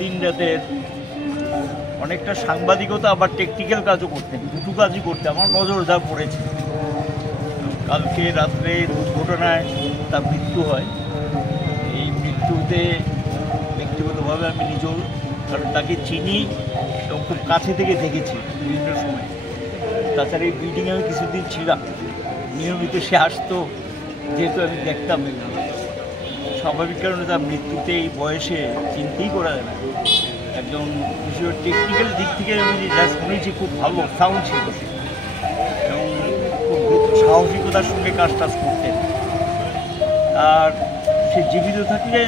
দিন রাতের অনেকটা সাংবাদিকতা আবার টেকনিক্যাল কাজও করতেন, দুটো কাজই করতে আমার নজর যা পড়েছে। কালকে রাত্রে দুর্ঘটনায় তার মৃত্যু হয়। এই মৃত্যুতে ব্যক্তিগতভাবে আমি নিজেও, কারণ তাকে চিনি এবং খুব কাছে থেকে দেখেছি বিভিন্ন সময়। তাছাড়া এই বিল্ডিংয়ে আমি কিছুদিন ছিলাম, নিয়মিত সে আসতো, যেহেতু আমি দেখতাম এগুলো। স্বাভাবিক কারণে তার মৃত্যুতে এই বয়সে চিন্তাই করা যায় না। একজন বিশেষ টেকনিক্যাল দিক থেকে আমি যা শুনেছি খুব ভালো সাউন্ড ছিল এবং খুব সাহসিকতার সঙ্গে কাজ করতেন। আর সে জীবিত থাকলে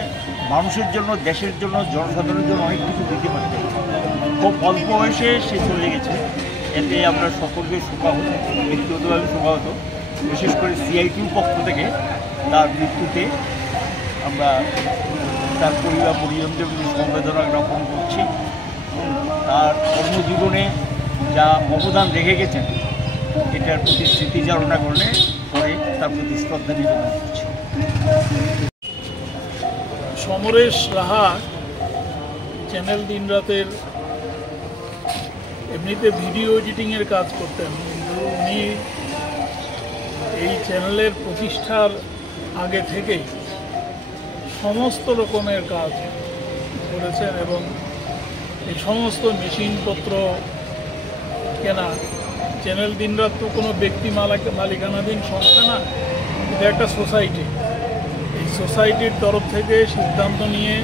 মানুষের জন্য, দেশের জন্য, জনসাধারণের জন্য অনেক কিছু দিতে পারতেন। খুব অল্প বয়সে সে চলে গেছে, এতে আমরা সকলকে শোকাহত, ব্যক্তিগতভাবে শোকাহত। বিশেষ করে সিআইটির পক্ষ থেকে তার মৃত্যুতে আমরা তার পরিবার পরিজনদের সমবেদনা জ্ঞাপন করছি। তার কর্মজীবনে যা অবদান রেখে গেছেন এটার প্রতি স্মৃতিচারণা করে তার প্রতি শ্রদ্ধা নিবেদন করছি। সমরেশ রাহা চ্যানেল দিন রাতের এমনিতে ভিডিও এডিটিংয়ের কাজ করতেন, কিন্তু উনি এই চ্যানেলের প্রতিষ্ঠার আগে থেকেই সমস্ত রকমের কাজ করেছেন এবং এই সমস্ত মেশিনপত্র কেনা। চ্যানেল দিনরাত তো কোনো ব্যক্তি মালিকানাধীন সংস্থা না, এটা একটা সোসাইটি। এই সোসাইটির তরফ থেকে সিদ্ধান্ত নিয়ে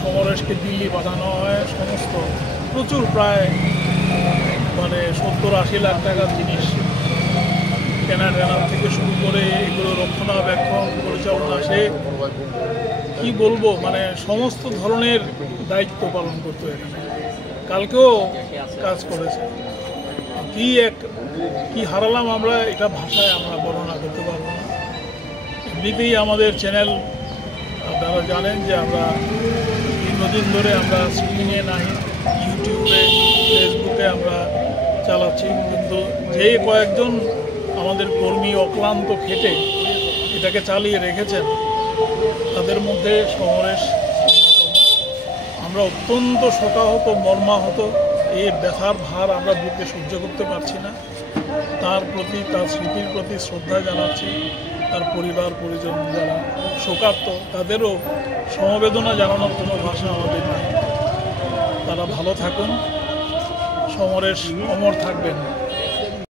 সমরেশকে দিল্লি পাঠানো হয়। সমস্ত প্রচুর প্রায় 70-80 লাখ টাকার জিনিস কেনা থেকে শুরু করে এগুলো রক্ষণাবেক্ষণ পরিচালনা, সে কী বলবো, সমস্ত ধরনের দায়িত্ব পালন করতো এখানে। কালকেও কাজ করেছে। কি হারালাম আমরা, এটা ভাষায় আমরা বর্ণনা করতে পারবো না। এমনিতেই আমাদের চ্যানেল আপনারা জানেন যে আমরা দীর্ঘদিন ধরে আমরা স্ক্রিনে নাই, ইউটিউবে, ফেসবুকে আমরা চালাচ্ছি, কিন্তু যে কয়েকজন আমাদের কর্মী অক্লান্ত খেটে এটাকে চালিয়ে রেখেছেন তাদের মধ্যে সমরেশ অন্যতম। আমরা অত্যন্ত শোকাহত, মর্মাহত। এই ব্যথার ভার আমরা বুকে সহ্য করতে পারছি না। তার প্রতি, তার স্মৃতির প্রতি শ্রদ্ধা জানাচ্ছি। তার পরিবার পরিজন যারা শোকার্ত তাদেরও সমবেদনা জানানোর কোনো ভাষা আমাদের নেই। তারা ভালো থাকুন, সমরেশ অমর থাকবেন।